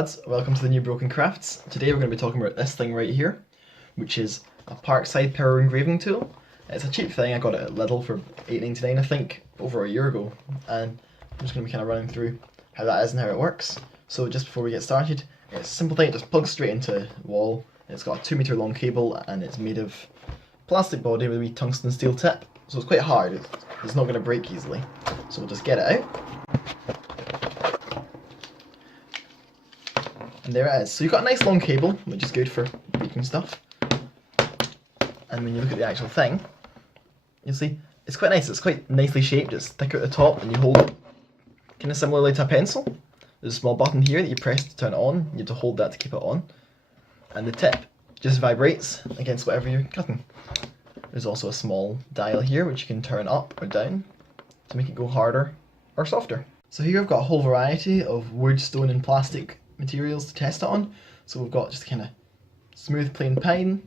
lads, welcome to the new Broken Crafts. Today we're going to be talking about this thing right here, which is a Parkside power engraving tool. It's a cheap thing, I got it at Lidl for $8.99 I think, over a year ago, and I'm just going to be kind of running through how that is and how it works. So just before we get started, it's a simple thing, it just plugs straight into the wall. It's got a 2 meter long cable and it's made of plastic body with a wee tungsten steel tip, so it's quite hard, it's not going to break easily. So we'll just get it out. And there it is. So you've got a nice long cable, which is good for making stuff. And when you look at the actual thing, you'll see it's quite nice. It's quite nicely shaped. It's thick at the top, and you hold it kind of similarly to a pencil. There's a small button here that you press to turn it on. You have to hold that to keep it on. And the tip just vibrates against whatever you're cutting. There's also a small dial here, which you can turn up or down to make it go harder or softer. So here I've got a whole variety of wood, stone, and plastic materials to test it on. So we've got just kind of smooth plain pine,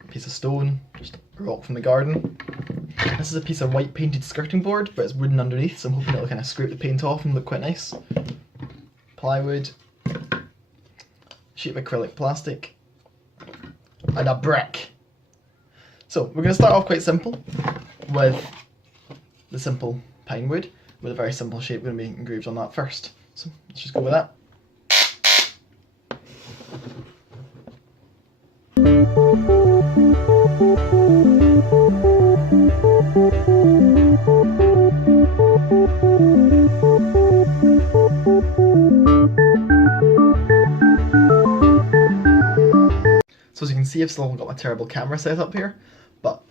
a piece of stone, just a rock from the garden. This is a piece of white painted skirting board, but it's wooden underneath, so I'm hoping it'll kind of scrape the paint off and look quite nice. Plywood, sheet of acrylic plastic, and a brick. So we're going to start off quite simple with the simple pine wood, with a very simple shape going to be engraved on that first. So let's just go with that. So as you can see, I've still got my terrible camera set up here, but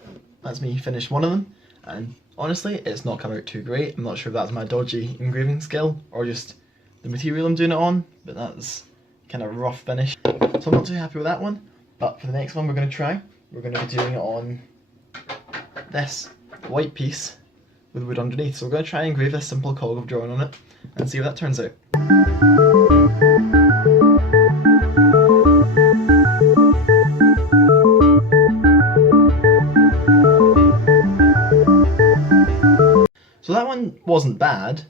that's me finished one of them, and honestly it's not come out too great. I'm not sure if that's my dodgy engraving skill or just the material I'm doing it on, but that's kind of rough finish. So I'm not too happy with that one, but for the next one we're going to be doing it on this white piece with wood underneath. So we're going to try and engrave this simple cog of drawing on it and see how that turns out. So that one wasn't bad,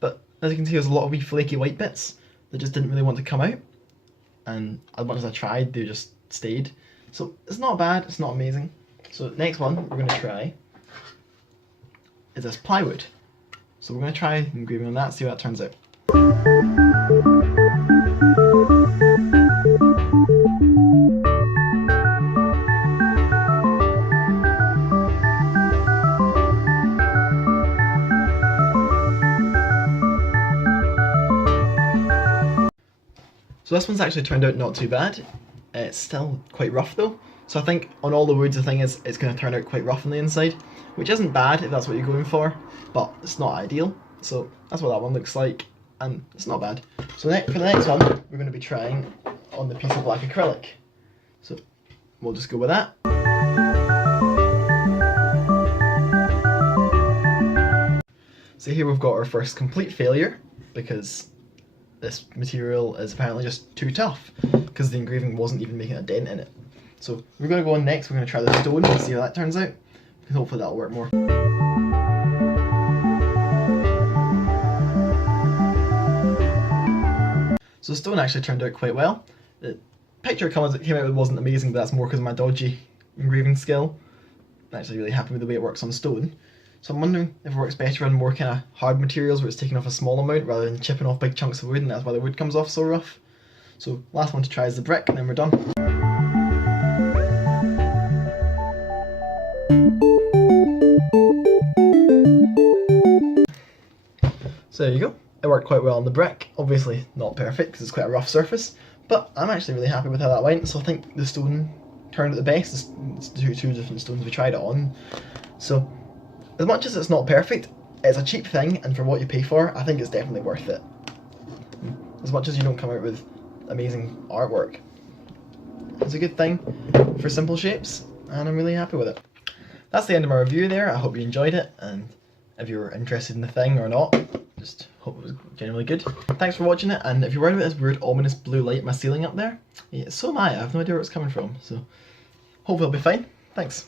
but as you can see there's a lot of wee flaky white bits that just didn't really want to come out, and as much as I tried they just stayed. So it's not bad, it's not amazing. So the next one we're going to try is this plywood. So we're going to try engraving on that, see how that turns out. So this one's actually turned out not too bad. It's still quite rough though. So I think on all the woods the thing is it's going to turn out quite rough on the inside, which isn't bad if that's what you're going for, but it's not ideal. So that's what that one looks like, and it's not bad. So for the next one, we're going to be trying on the piece of black acrylic. So we'll just go with that. So here we've got our first complete failure, because this material is apparently just too tough, because the engraving wasn't even making a dent in it. So we're going to go on next, we're going to try the stone and see how that turns out, and hopefully that'll work more. So the stone actually turned out quite well. The picture it came out with wasn't amazing, but that's more because of my dodgy engraving skill. I'm actually really happy with the way it works on stone. So I'm wondering if it works better on more kind of hard materials where it's taking off a small amount rather than chipping off big chunks of wood, and that's why the wood comes off so rough. So last one to try is the brick, and then we're done. So there you go. It worked quite well on the brick. Obviously not perfect because it's quite a rough surface, but I'm actually really happy with how that went. So I think the stone turned out the best. It's two different stones we tried it on. So as much as it's not perfect, it's a cheap thing, and for what you pay for, I think it's definitely worth it. As much as you don't come out with amazing artwork, it's a good thing for simple shapes, and I'm really happy with it. That's the end of my review there. I hope you enjoyed it, and if you were interested in the thing or not, just hope it was generally good. Thanks for watching it, and if you're worried about this weird ominous blue light in my ceiling up there, yeah, so am I have no idea where it's coming from, so hopefully it'll be fine. Thanks.